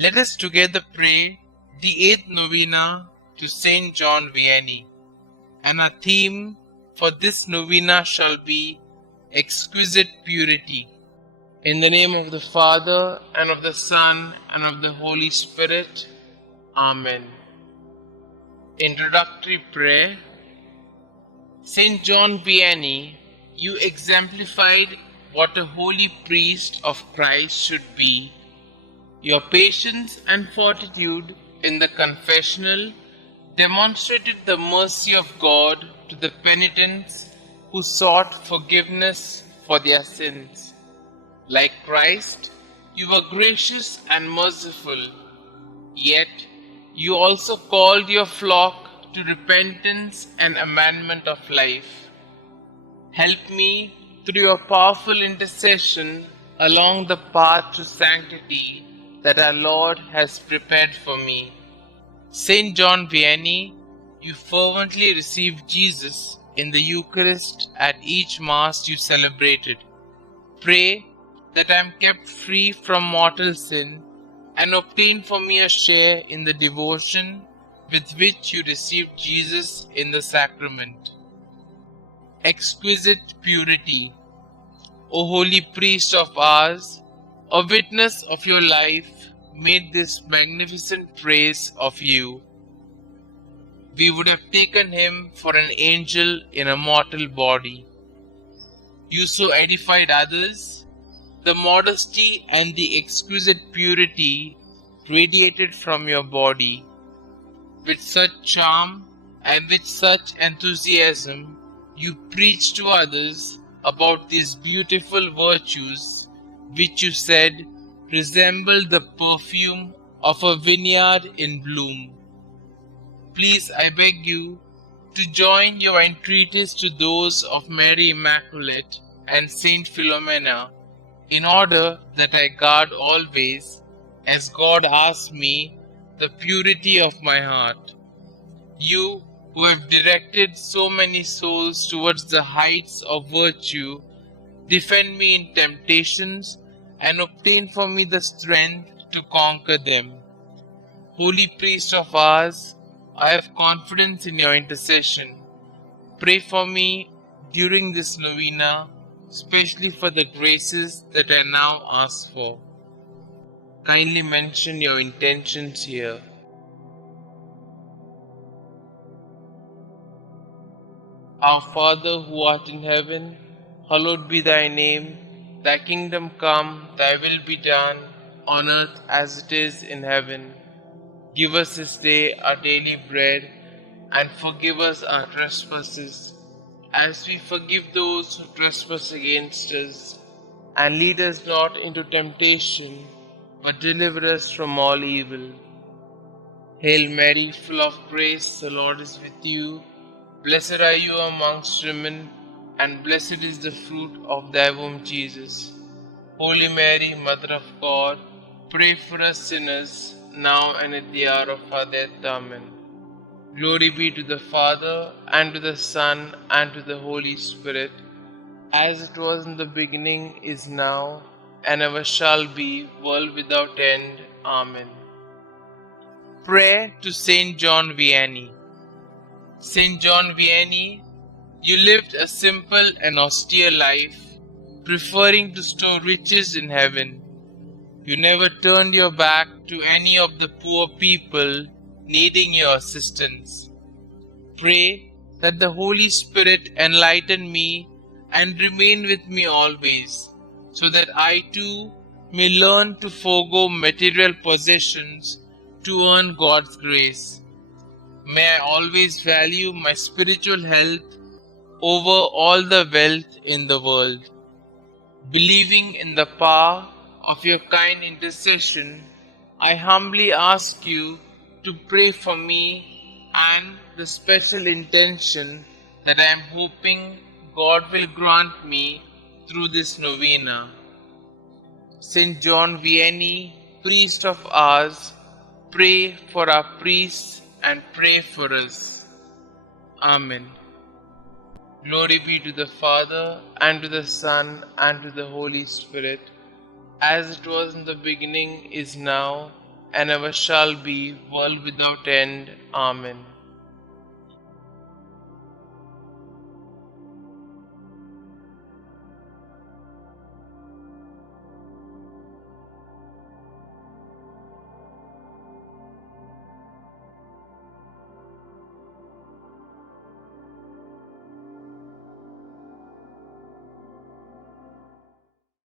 Let us together pray the 8th Novena to Saint John Vianney, and our theme for this novena shall be exquisite purity. In the name of the Father, and of the Son, and of the Holy Spirit. Amen. Introductory Prayer. Saint John Vianney, you exemplified what a holy priest of Christ should be. Your patience and fortitude in the confessional demonstrated the mercy of God to the penitents who sought forgiveness for their sins. Like Christ, you were gracious and merciful, yet you also called your flock to repentance and amendment of life. Help me, through your powerful intercession, along the path to sanctity that our Lord has prepared for me. Saint John Vianney, you fervently received Jesus in the Eucharist at each Mass you celebrated. Pray that I am kept free from mortal sin and obtain for me a share in the devotion with which you received Jesus in the sacrament. Exquisite purity. O holy priest of ours, a witness of your life made this magnificent praise of you. We would have taken him for an angel in a mortal body. You so edified others. The modesty and the exquisite purity radiated from your body. With such charm and with such enthusiasm, you preached to others about these beautiful virtues, which you said resembled the perfume of a vineyard in bloom. Please, I beg you, to join your entreaties to those of Mary Immaculate and Saint Philomena, in order that I guard always, as God asks me, the purity of my heart. You, who have directed so many souls towards the heights of virtue, defend me in temptations and obtain for me the strength to conquer them. Holy priest of ours, I have confidence in your intercession. Pray for me during this novena, especially for the graces that I now ask for. Kindly mention your intentions here. Our Father who art in heaven, hallowed be thy name. Thy kingdom come, thy will be done, on earth as it is in heaven. Give us this day our daily bread, and forgive us our trespasses, as we forgive those who trespass against us. And lead us not into temptation, but deliver us from all evil. Hail Mary, full of grace, the Lord is with you. Blessed are you amongst women, and blessed is the fruit of thy womb, Jesus. Holy Mary, Mother of God, pray for us sinners, now and at the hour of our death. Amen. Glory be to the Father, and to the Son, and to the Holy Spirit, as it was in the beginning, is now, and ever shall be, world without end. Amen. Prayer to Saint John Vianney. Saint John Vianney, you lived a simple and austere life, preferring to store riches in heaven. You never turned your back to any of the poor people needing your assistance. Pray that the Holy Spirit enlighten me and remain with me always, so that I too may learn to forego material possessions to earn God's grace. May I always value my spiritual health over all the wealth in the world. Believing in the power of your kind intercession, I humbly ask you to pray for me and the special intention that I am hoping God will grant me through this novena. Saint John Vianney, priest of ours, pray for our priests and pray for us. Amen. Glory be to the Father, and to the Son, and to the Holy Spirit, as it was in the beginning, is now, and ever shall be, world without end. Amen.